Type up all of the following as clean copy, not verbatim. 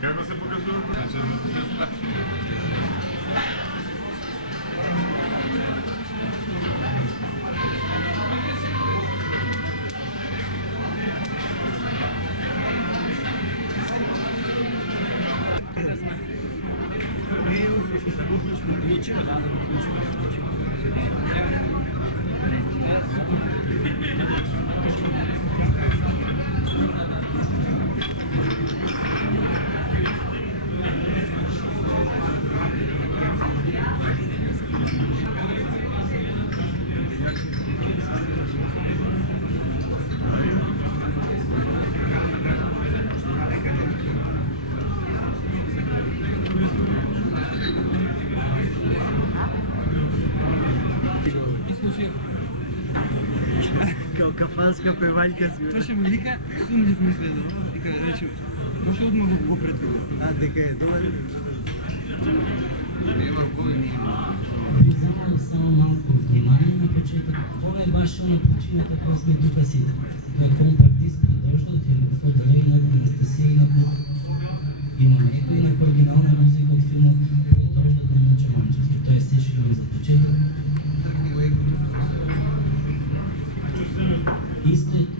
Како се покажува? Kao kafanska pevaljka si. Тоа ќе ми вика, сумњив ми следува, вика, рече, дошо одма го предвидел. А, дека е добар. Само малко внимание на почеток. Ова е баш она причината која сме тука сите. Тоа е компакт диск предошто од филмот дарение на Анастасија и на Клод. Има некој на оригинална музика од филмот Предождот на Милчо Манчевски. Тоа е сешено за почеток.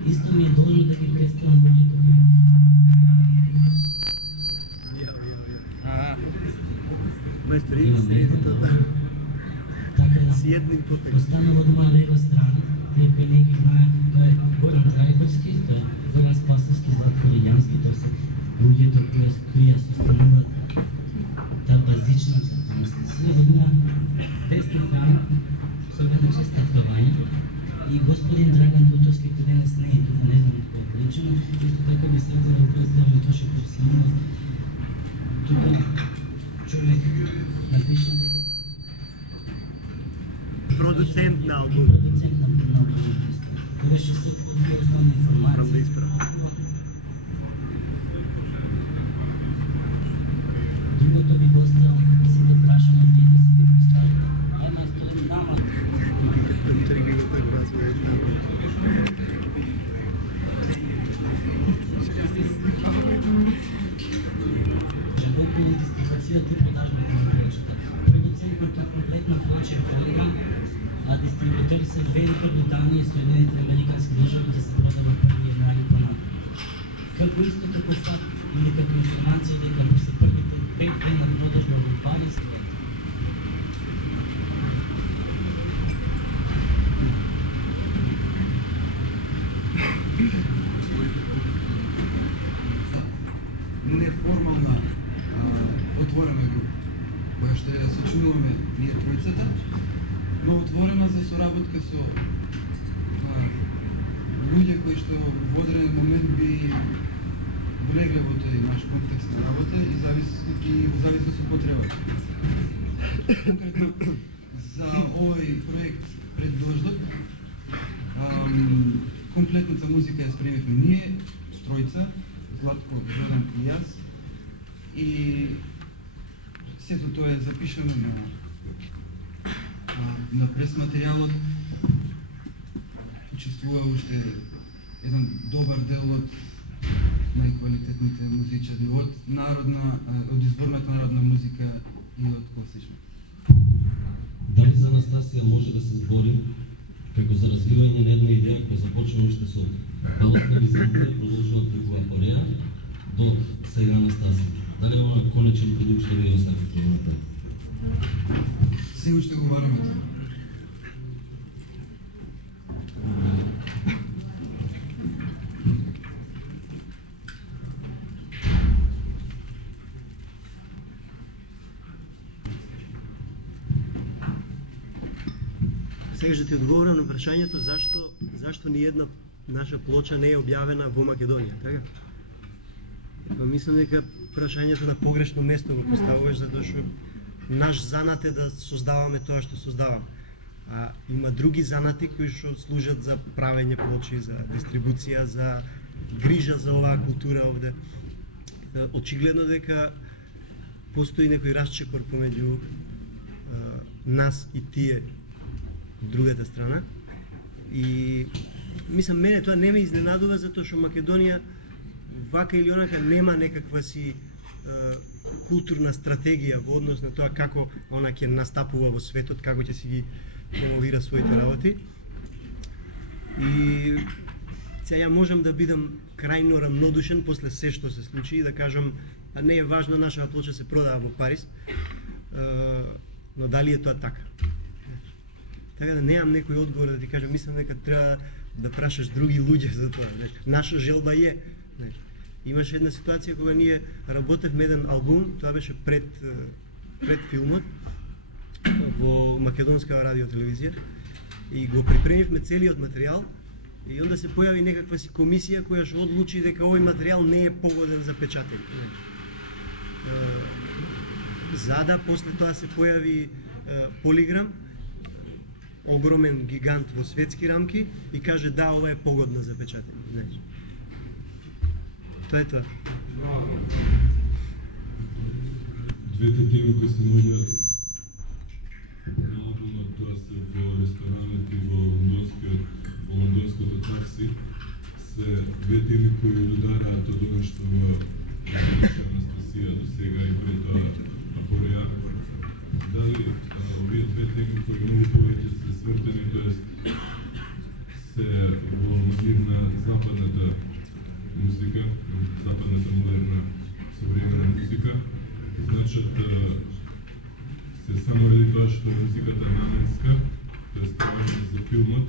Исто ми е должно да ги представам луѓето. Мајстори, средите си едним потек. Останува од моја лева страна, тие пени ги знаат, тоа е Горан Трајковски, тоа е Горан Спасовски, Златко Лиѓански, тоа се луѓето кои ја состануваат таа базична Анастасија. Од моја десна страна, особено честитување, и господин Драган Дутовски, кој денес не е тука, не знам колку лично, исто така би сакал да представам Тоша Курсинов. Тука човек напишан Продуцент на албум. продуцент на албумот. Кој беше се основна Морам да информација. исправам. Другото би го оставил сите прашања вие да си ги поставите. Ај мајстори, нама. Тригли го так разговор. Жадоко на дистрибуцијата и продажбата на плочата. Продуцентната комплетна плоча е Холиган, а дистрибутери се Велика Британија и Соединените американски држави да се продава први издание понатаму. Како исто како факт или како информација дека се првите 5 дена продажба во Париз, неформална отворена група, која ще ја сочинуваме ние тројцата, но отворена за соработка со луѓе кои што во одреден момент би влегле во тој наш контекст на работа и во зависност од потребата. Конкретно за овој проект Предождот, комплетната музика ја спремивме ние, тројца, Златко, Жадан и јас. И сето тоа е запишано на пресматеријалот. Учествува уште еден добар дел од најквалитетните музичари од изборната народна музика и од класична. Дали за Анастасија може да се збори како за развивање на една идеја која започна уште со Балотна Византија и продолжува преку Апореја до сега Анастасија? Дали ова конечен продукт што вие оставите на тоа? Се уште го бараме тоа. Сега ще ти одговорам на прашањето зашто ни една наша плоча не е објавена во Македонија, така? Мислам дека прашањето на погрешно место го поставуваш, затоа што наш занат е да создаваме тоа што создаваме. А има други занати кои што служат за правење плочи, за дистрибуција, за грижа за оваа култура овде. Очигледно дека постои некој расчекор помеѓу нас и тие другата страна. И мислам, мене тоа не ме изненадува, затоа што Македонија вака или онака нема некаква си културна стратегија во однос на тоа како она ќе настапува во светот, како ќе си ги промовира своите работи. И сега ја можам да бидам крајно рамнодушен после се што се случи и да кажам, а не е важно нашата плоча се продава во Париз, но дали е тоа така? Така да немам некој одговор да ти кажам, мислам дека треба да прашаш други луѓе за тоа. Наша желба е. Имаше една ситуација кога ние работевме еден албум, тоа беше пред филмот во македонска радиотелевизија и го припремивме целиот материјал и онда се појави некаква си комисија која што одлучи дека овој материјал не е погоден за печатење. Зада после тоа се појави Полиграм, огромен гигант во светски рамки и каже да, ова е погодна за печатење. Тоа е тоа. Двете теми кои се наоѓаат на албумот, тоа се во ресторанот и во лондонското такси, се две теми кои удараат од она што го изгледаше Анастасија до сега и пред тоа Апореа. Дали овие две теми кои многу повеќе се свртени, тоест се во манир на западната музика, западната модерна современа музика, значат се само ради тоа што музиката е наменска, тоест преважна за филмот,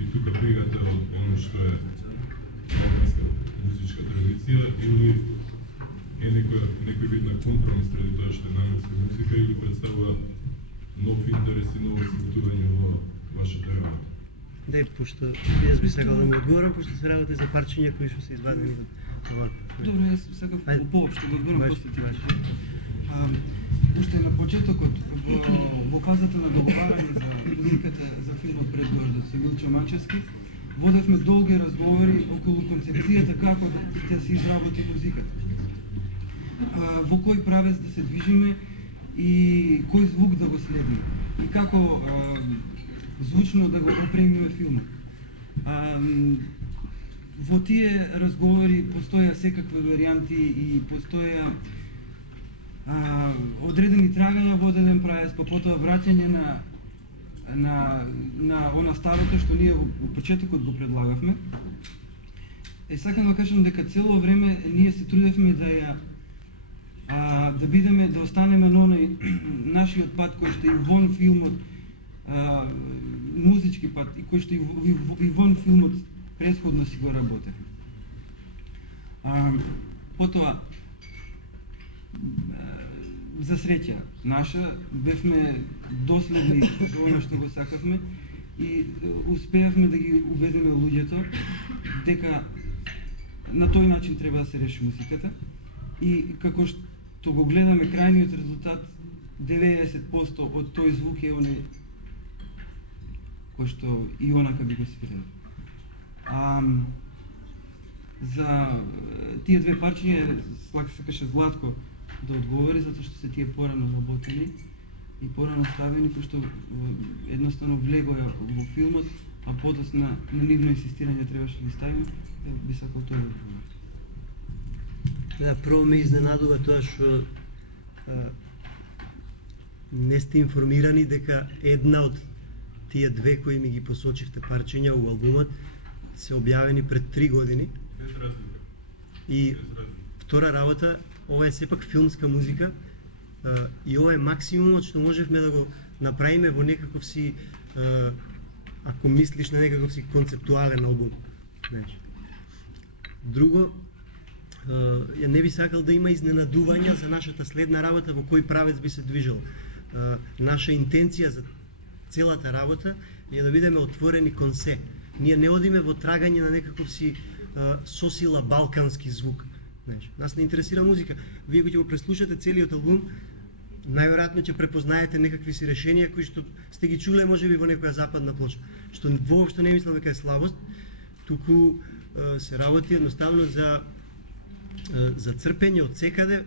и тука бригата од оно што е наменска музичка традиција, или е некој вид на компромис ради тоа што е наменска музика, или представува нов интерес и ново свртување во вашата работа? Дај, пошто јас би сакал да му одговорам, пошто се работи за парчиња кои што се извадени од ова. Добро, јас сакав поопшто да одговорам после ти. Уште на почетокот, во фазата на договарање за музиката за филмот Пред дождот со Милчо Мачевски, водевме долги разговори околу концепцијата како да се изработи музиката. Во кој правец да се движиме и кој звук да го следиме. И како звучно да го опремиме филмот. Во тие разговори постоја секакви варијанти и постоја одредени трагања во одреден правец, па потоа враќање на она старото што ние во почетокот го предлагавме. Сакам да кажам дека цело време ние се трудевме да бидеме, да останеме на оној нашиот пат кој што и вон филмот, музички пат, и кој што и вон филмот претходно си го работевме. Потоа, за среќа наша, бевме доследни за оно што го сакавме и успеавме да ги убедиме луѓето дека на тој начин треба да се реши музиката и како што го гледаме крајниот резултат, 90% од тој звук е оне кој што и онака би го свирил. За тие две парчиња сакаше Златко да одговори, затоа што се тие порано работени и порано ставени, кои што едноставно влегоја во филмот, а подосна на нивно инсистирање требаше да ги ставиме, би сакал тој да одговори. Да, прво ме изненадува тоа што не сте информирани дека една од тие две кои ми ги посочивте парчиња во албумот се објавени пред 3 години. Без разлика. И втора работа, ова е сепак филмска музика и ова е максимумот што можевме да го направиме во некаков си, ако мислиш на некаков си концептуален албум. Друго, ја не би сакал да има изненадувања за нашата следна работа во кој правец би се движел. Наша интенција за целата работа е да бидеме отворени кон се. Ние не одиме во трагање на некаков си сосила балкански звук. Нас не интересира музика. Вие кога ќе го преслушате целиот албум, најверојатно ќе препознаете некакви си решенија кои што сте ги чуле можеби во некоја западна плоча. Што воопшто не мислам дека е слабост, туку се работи едноставно за црпење од секаде,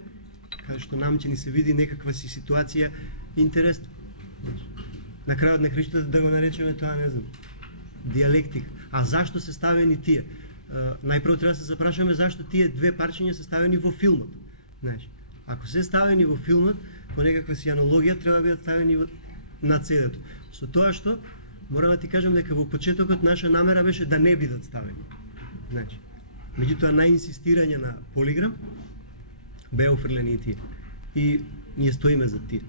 каде што нам ќе ни се види некаква си ситуација интересна. На крајот на краиштата да го наречеме тоа, не знам, диалектика. А зашто се ставени тие? најпрво треба да се запрашаме зашто тие две парчиња се ставени во филмот. Знаеш, ако се ставени во филмот, по некаква си аналогија треба да бидат ставени на CD-то. Со тоа што морам да ти кажам дека во почетокот наша намера беше да не бидат ставени. Значи, меѓутоа на инсистирање на Полиграм беа офрлени и тие. И ние стоиме за тие.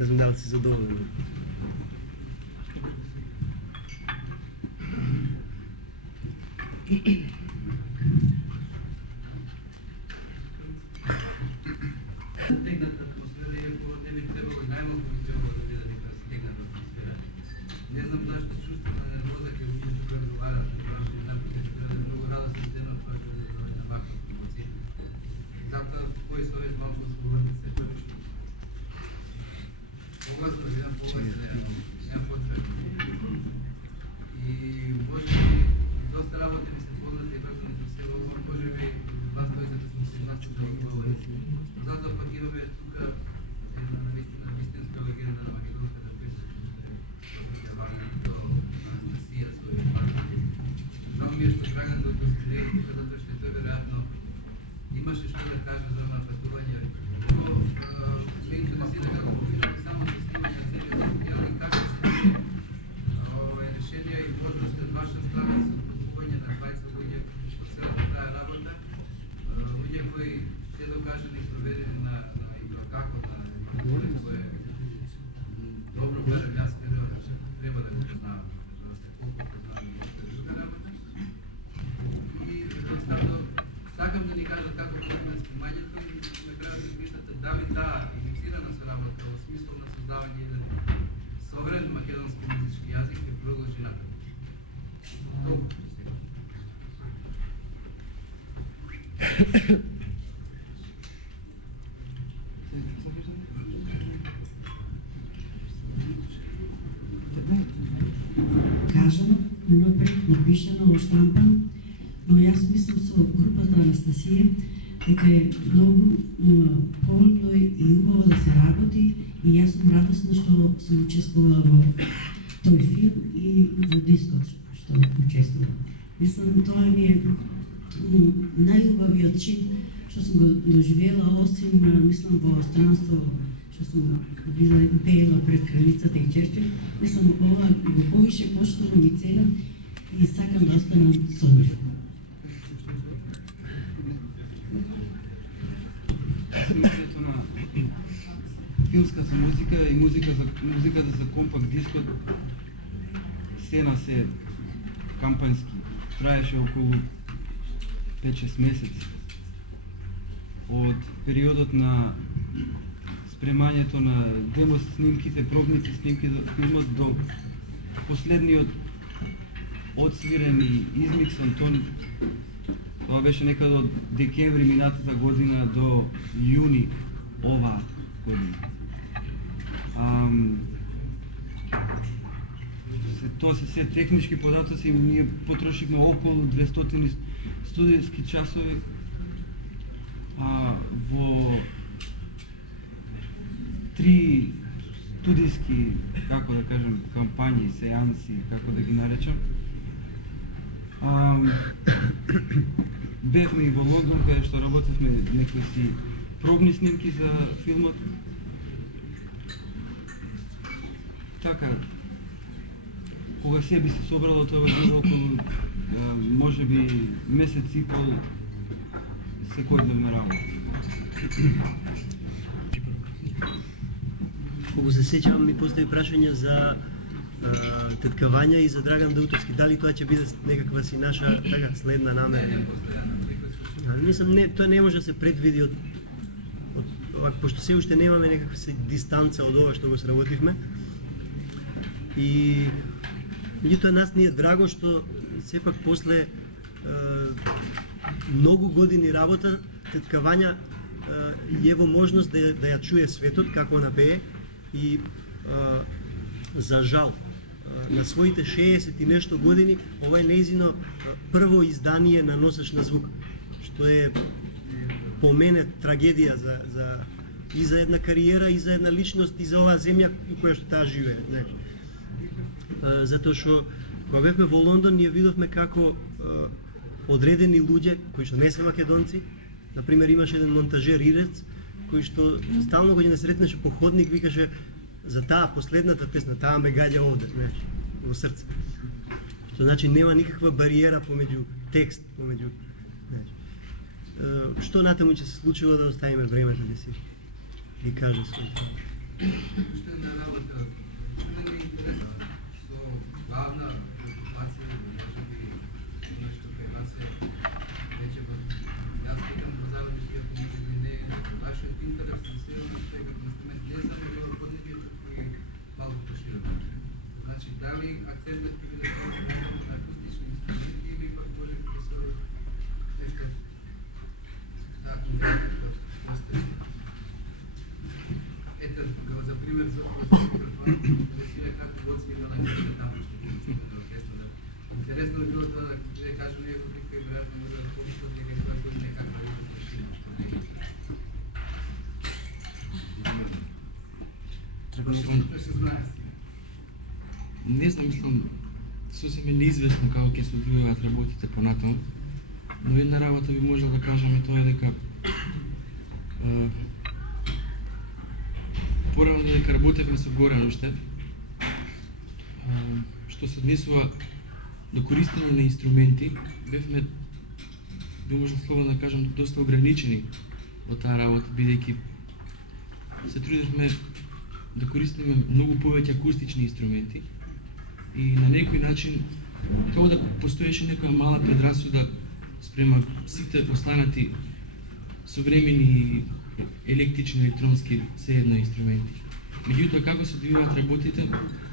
Не знам дали си задоволен. Стегната атмосфера, иако не би требало најмалку би требало да биде нека стегната атмосфера. Не знам зашто чувствам на нервоза кај луѓето кои разговарат на вашите напротив, треба да е многу радостен ден од тоа да дојде на вакви емоции. Затоа кој совет малку споврнете се. Огласно да бидам погласно, немам потреба. И може би доста работи ми се познати и брзо ми се все ова, може би вас дојдете да сме се настапили во затоа пак имаме тука една наистина вистинска легенда на македонската песна, Василија Вагнер, Анастасија своји партии. Жал ми е што Драган Додовски не е тука, затоа што тој веројатно имаше што да каже за ова патување, но ме интересира како погледнете само со снимање на целиот материјал и како се тие решенија и можности од ваша страна со покупување на 20 луѓе од целата таа работа, луѓе кои се докажани и проверени на како на Македонија, кој е добро барем јас верувам дека треба да го познавам, за да се колку познавам друга работа. И едноставно сакам да ни кажат како погледна снимањето и на крајот да мислите дали таа инициирана со работа во смисло на создавање еден современ македонски музички јазик ќе продолжи напред. Толку сега. Кажано, напред напишано, штампано, но јас мислам со групата Анастасија дека е многу поголемно и убаво да се работи и јас сум радосна што сум учествувала во тој филм и во дискот што учествувам. Мислам тоа ми е најубавиот чин што сум го доживела, осим мислам во странство што сум била пеела пред кралицата и Черчил. Мислам ова го повише поштовно ми ценам и сакам да останам со неа. Снимањето на филмската музика и музиката за компакт дискот се кампански. Траеше околу 5-6 месеци. Од периодот на спремањето на демо снимките, пробните снимки за филмот до последниот одсвирен и измиксан тон. Тоа беше некаде од декември минатата година до јуни оваа година. Тоа се се технички податоци, ние потрошивме околу 200 студиски часови во 3 студиски, како да кажем, кампањи, сеанси, како да ги наречам. Бевме и во Лондон, каде што работевме некои си пробни снимки за филмот. Така, кога се би се собрало, тоа било околу, можеби, месец и пол секојдневна работа. Кога се сеќавам ми постави прашање за теткавања и за Драган Даутовски. Дали тоа ќе биде некаква си наша така следна намера? Мислам, тоа не може да се предвиди од пошто се уште немаме некаква си дистанца од ова што го сработивме. И меѓутоа нас ни е драго што сепак после многу години работа теткавања е во можност да ја чуе светот како она пее и за жал на своите 60 и нешто години ова е нејзино прво издание на Носач на звук, што е по мене трагедија и за една кариера, и за една личност, и за оваа земја која што таа живее. Затоа што Кога бевме во Лондон, ние видовме како одредени луѓе кои што не се македонци, например имаше еден монтажер ирец кој што стално го ги насретнеше по ходник, викаше за таа последната песна, таа ме гаѓа овде, знаеш, во срце. Што значи нема никаква бариера помеѓу текст, помеѓу, знаеш. Што натаму ќе се случило да оставиме времето да си ги каже своето. Уште една работа, што не ми интересува, што главна preocupație, може би, нещо кај вас е вече јас викам базарот мислијата може би не е вашиот интерес на се на тој инструмент, не само во поднебието кој малку пошироко. Значи, дали акцентот ќе биде ставен на акустични инструменти или пак може да се нешто таа конкретна постои. Ето, за пример, за Весиле како год сме имала некој таму што на оркестра. Интересно би било тоа да ви кажам него кој веројатно може да помисли дека тоа кој некаква е машина, што не е. Што се знае? Не знам, мислам, сосем е неизвестно како ќе се одвиваат работите понатаму, но една работа би можел да кажам и тоа е дека порано дека работевме со Горан уште, што се однесува до користење на инструменти, бевме, би можел слободно да кажам, доста ограничени во таа работа, бидејќи се трудевме да користиме многу повеќе акустични инструменти и на некој начин како да постоеше некоја мала предрасуда спрема сите останати современи електрични, електронски, се едно инструменти. Меѓутоа, како се одвиваат работите,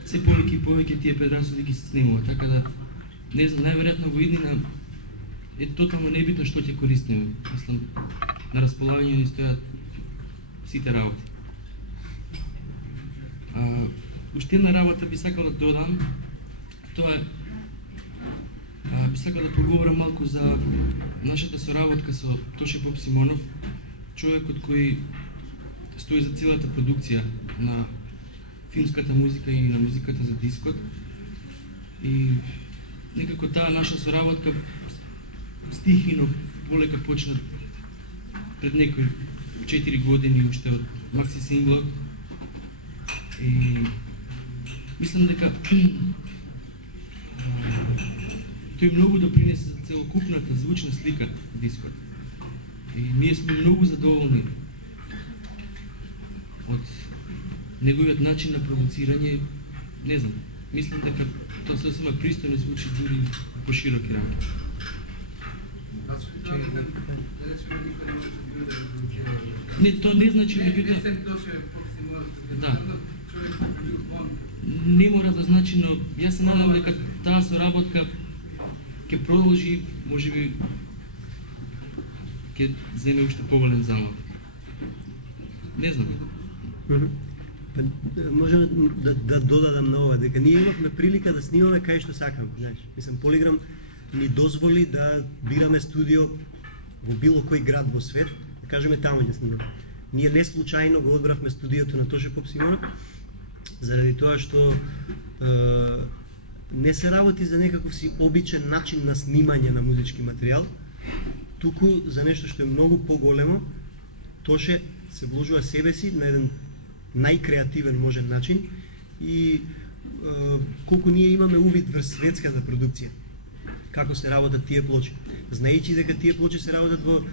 се повеќе и повеќе тие предрасуди ги се снемуваат, така да, не знам, најверојатно во иднина е тотално небитно што ќе користиме. Мислам, на располагање ни стојат сите работи. Уште една работа би сакал да додам, тоа е, би сакал да проговорам малку за нашата соработка со Тоше Попсимонов, човекот кој стои за целата продукција на филмската музика и на музиката за дискот. И некако таа наша соработка стихино полека почна пред некои 4 години уште од Макси Синглот. И мислам дека тој многу допринесе за целокупната звучна слика дискот. И ние сме многу задоволни од неговиот начин на продуцирање. Не знам, мислам дека тоа сосема пристојно звучи дури по широки рамки. Не, тоа не значи меѓутоа. Да. Не мора да значи, но јас се надам дека таа соработка ќе продолжи, можеби ќе земе уште поголем замах. Не знам. Можем да додадам на ова, дека ние имавме прилика да снимаме кај што сакаме, знаеш. Мислам, Полиграм ни дозволи да бираме студио во било кој град во свет, да кажеме таму ќе снимаме. Ние не случајно го одбравме студиото на Тоше Попсимонов, заради тоа што не се работи за некаков си обичен начин на снимање на музички материјал, туку за нешто што е многу поголемо. Тоше се вложува себе си на еден најкреативен можен начин и колку ние имаме увид врз светската продукција, како се работат тие плочи. Знаејќи дека тие плочи се работат во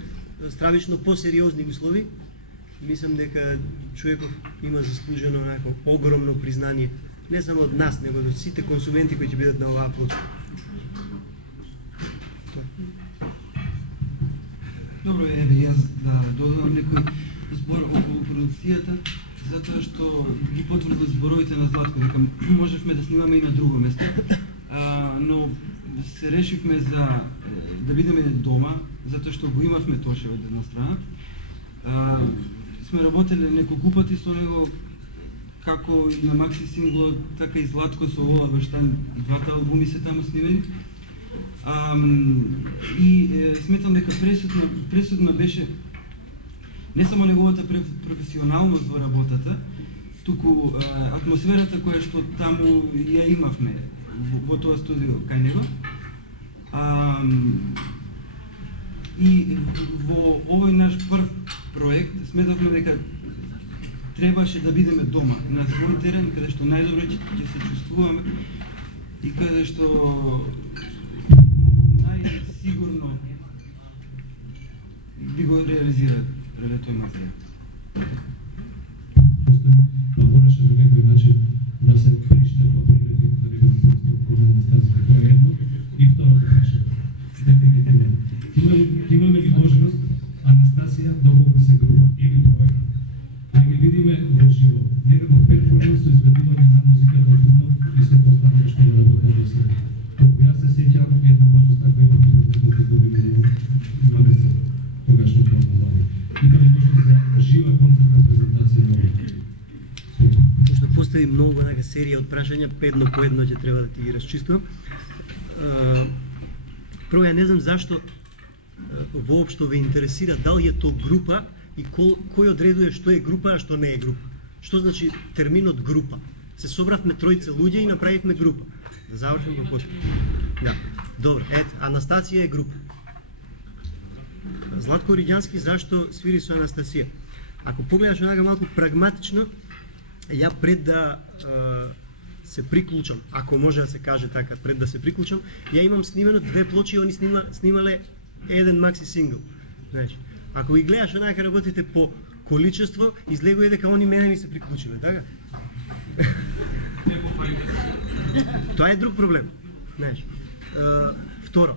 стравично посериозни услови, мислам дека човеков има заслужено онако огромно признание, не само од нас, него од сите консументи кои ќе бидат на оваа плоча. Добро, еве јас да додадам некој збор околу продукцијата, затоа што ги потврдил зборовите на Златко, дека можевме да снимаме и на друго место, но се решивме за да бидеме дома, затоа што го имавме Тоше од една страна. Сме работеле неколку пати со него, како и на Макси Сингло, така и Златко со ова Баштан, двата албуми се таму снимени. И сметам дека пресудна беше не само неговата професионалност во работата, туку атмосферата која што таму ја имавме. во тоа студио кај него. И во овој наш прв проект сметавме дека требаше да бидеме дома, на свој терен, каде што најдобро ќе се чувствуваме и каде што најсигурно би го реализира тој материјал. Постојано мораше на некој начин да се приште по прилети да би го Анастасија. Тоа е едно. И второто прашање. Дефинитивно. Имаме ли можност Анастасија, доколку се група или проект, да ги видиме во живо, некако перформанс со изведување на музиката во филмот и се останало што го работи до сега. Толку јас се сеќавам една можност таква имаме пред неколку години во Мадрица, тогашно филмот. Имаме можност за жива концертна презентација на овој. Пошто постави многу нека серија од прашања, едно по едно ќе треба да ти ги расчистувам. Прво, ја не знам зашто воопшто ве интересира дали е тоа група и кој одредува што е група, а што не е група. Што значи терминот група? Се собравме тројце луѓе и направивме група. Да завршим по после. Да. Добро, ето, Анастасија е група. Златко Оригјански зашто свири со Анастасија? Ако погледаш онака малку прагматично, ја пред да се приклучам, ако може да се каже така, пред да се приклучам, ја имам снимено 2 плочи и они снимале еден макси сингл. Значи, ако ги гледаш онака работите по количество, излегува дека они мене ми се приклучиле, така? Тоа е друг проблем. Знаеш. Второ,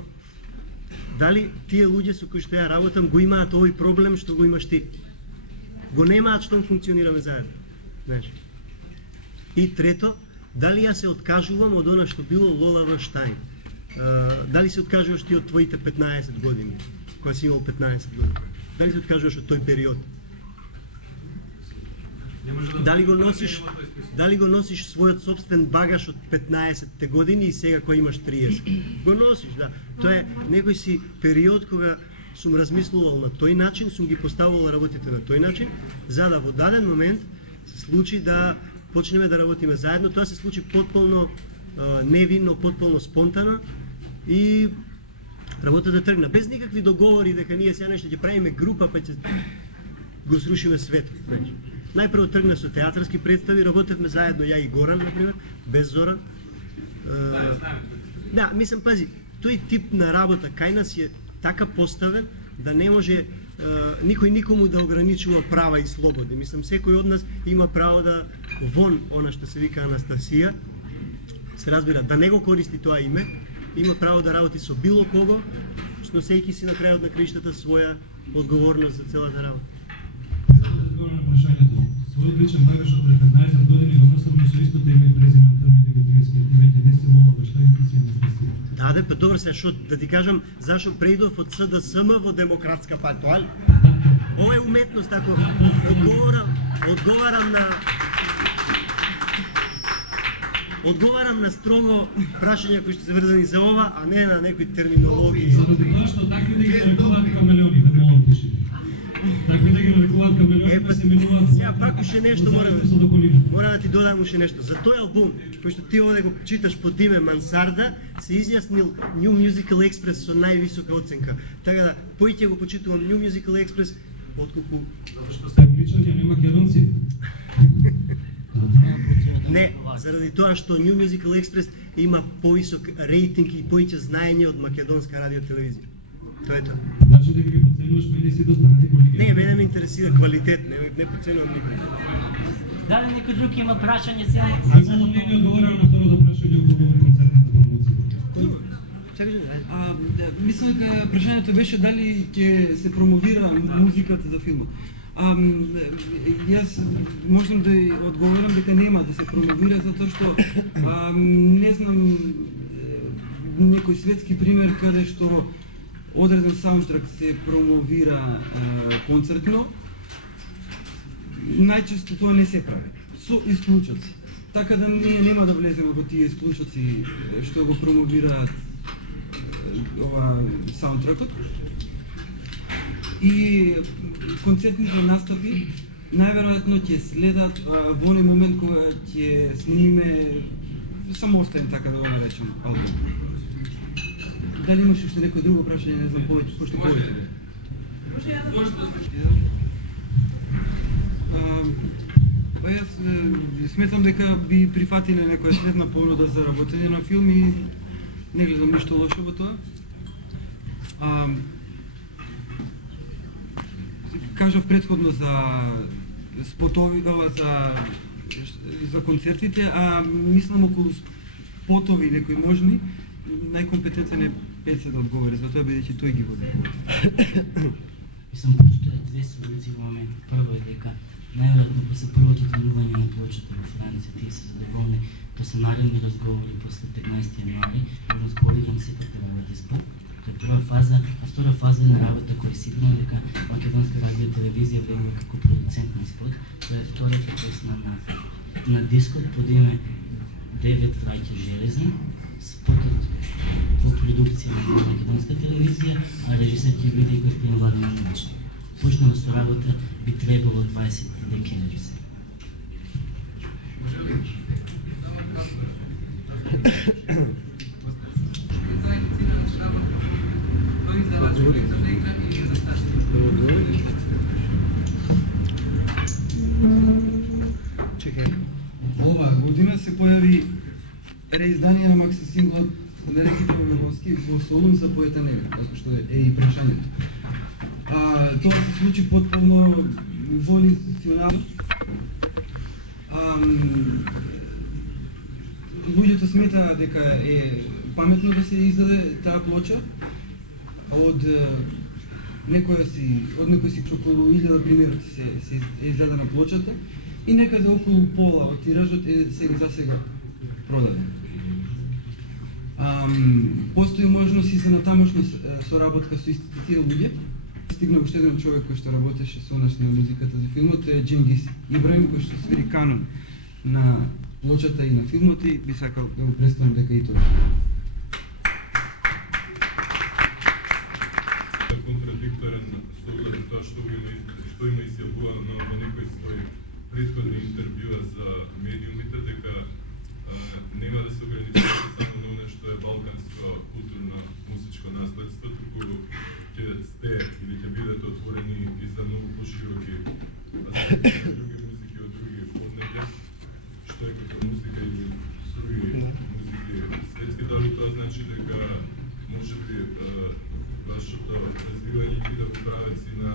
дали тие луѓе со кои што ја работам го имаат овој проблем што го имаш ти? Го немаат штом функционираме заедно. Знаеш. И трето, дали ја се откажувам од она што било Лола Штајн? Дали се откажуваш ти од твоите 15 години, кога си имал 15 години? Дали се откажуваш од тој период? Дали го носиш својот собствен багаж од 15 години и сега кога имаш 30? Го носиш, да. Тоа е некој си период кога сум размислувал на тој начин, сум ги поставувал работите на тој начин, за да во даден момент се случи да почнеме да работиме заедно. Тоа се случи потполно невинно, потполно спонтано и работата тргна без никакви договори дека ние сега нешто ќе правиме група па ќе го срушиме светот. Најпрво тргна со театарски представи, работевме заедно ја и Горан, например, без Зоран. Да, мислам, пази, тој тип на работа кај нас е така поставен да не може никој никому да ограничува права и слободи. Мислам, секој од нас има право да вон она што се вика Анастасија, се разбира, да не го користи тоа име, има право да работи со било кого, сносејќи си на крајот на краиштата своја одговорност за целата работа. Одговор на прашањето. Својот личен багаж од 15 години го носам со истото име и презиме Антонио Димитриевски и веќе не се Лола Штајн и си Анастасија. Да, па добро се, шо да ти кажам зашо преидов од СДСМ во Демократска партија. Ова е уметност, ако одговарам на строго прашања кои што се врзани за ова, а не на некои терминологии. Заради тоа што такви да ги нарекуваат камелеони, да молам тишина. Такви да ги нарекуваат камелеони, да се менуваат. Сега пак уште нешто мора да ти додам уште нешто. За тој албум, кој што ти овде го читаш под име Мансарда, се изјаснил New Musical Express со највисока оценка. Така да, поиќе го почитувам New Musical Express отколку Затоа што се англичани, а не македонци. Не, заради тоа што New Musical Express има повисок рейтинг и повеќе знаење од македонска радиотелевизија. Тоа е тоа. Значи дека ги проценуваш мене си достанати колеги. Не, мене ме интересира квалитет, не проценувам никој. Дали некој друг има прашање сега? Само не ми одговорам на второто прашање околу концертната промоција. Мислам дека прашањето беше дали ќе се промовира музиката за филмот. Јас можам да одговорам дека нема да се промовира затоа што не знам некој светски пример каде што одреден саундтрак се промовира концертно. Најчесто тоа не се прави, со исклучоци. Така да ние нема да влеземе во тие исклучоци што го промовираат ова саундтракот. И концертните настапи најверојатно ќе следат во оној момент кога ќе снимиме самостоен, така да го наречем, албум. Дали имаш уште некој друго прашање, не знам, повеќе, пошто повеќе. Па јас сметам дека би прифатиле некоја следна понуда за работење на филм и не гледам ништо лошо во тоа. Кажав претходно за спотови, за концертите, а мислам околу спотови некои можни, најкомпетентен е Пеце да одговори, затоа бидејќи тој ги води. Мислам, постојат две солуции во моментот. Прво е дека најверојатно после првото тренување на плочата во Франција, тие се задоволни, то се наредни разговори после 15 јануари, разговарам сепак да работи спот. Тоа е прва фаза, а втора фаза е на работа која е сигурно дека Македонска радио и телевизија влегува како продуцент на спот. Тоа е втората песна на дискот под име 9 враќа железни. Спотот во продукција на Македонска телевизија, а режисер ќе биде и господин Владимир Мачев. Почнува со работа би требало 20 декември. Ова година се појави реиздание на макси синглот на реките во Меговски во Солун за поета Неве, затоа што е и прашањето. Тоа се случи потполно воинституционално. Луѓето сметаа дека е паметно да се издаде таа плоча од некој си околу 1000 примероци се издадена плочата и некаде околу пола од тиражот е за сега продаден. Постои можност и за натамошна соработка со истите тие луѓе. Стигна уште еден човек кој што работеше со нас на музиката за филмот, е Джингис Ибраим, кој што свири канон на плочата и на филмот и би сакал да го представам дека и тоа. Контрадикторен со оглед на тоа што има изјавувано во некој свој претходни интервјуа за медиумите, дека нема да се ограничува само на оно што е балканско културно музичко наследство, туку ќе сте или ќе бидете отворени и за многу пошироки аспекти на други музики од други поднебја, што е како музика или други музики светски. Дали тоа значи дека можеби вашето развивање ќе да го правеци на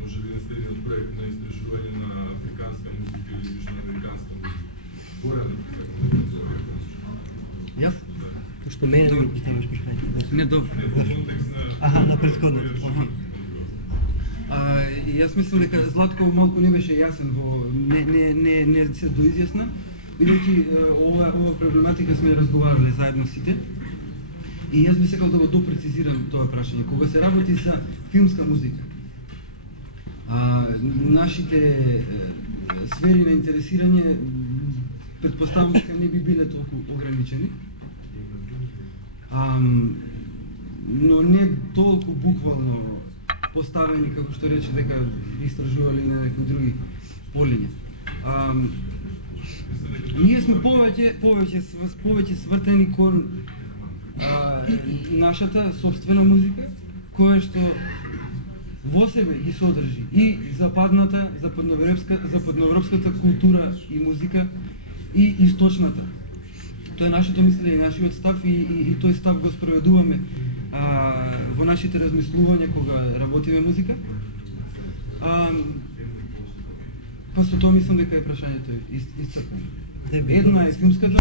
можеби наследниот проект на истражување на африканска музика или јужноамериканска музика? Горан, Јас? Пошто мене да ми поставиш прашање. Не, добро. во контекст на... На претходното. И јас мислам дека Златко малку не беше јасен во не се доизјасна, бидејќи ова проблематика сме разговарале заедно сите. И јас би сакал да го допрецизирам тоа прашање. Кога се работи за филмска музика, нашите сфери на интересирање претпоставам дека не би биле толку ограничени. Но не толку буквално поставени, како што рече, дека истражували на некои други полиња. Ние сме повеќе свртени кон нашата собствена музика, која што во себе ги содржи и западноевропската култура и музика и источната. Тоа е нашето мислење, нашиот став и тој став го спроведуваме во нашите размислувања кога работиме музика. Па со тоа мислам дека е прашањето исцрпено. Една е филмската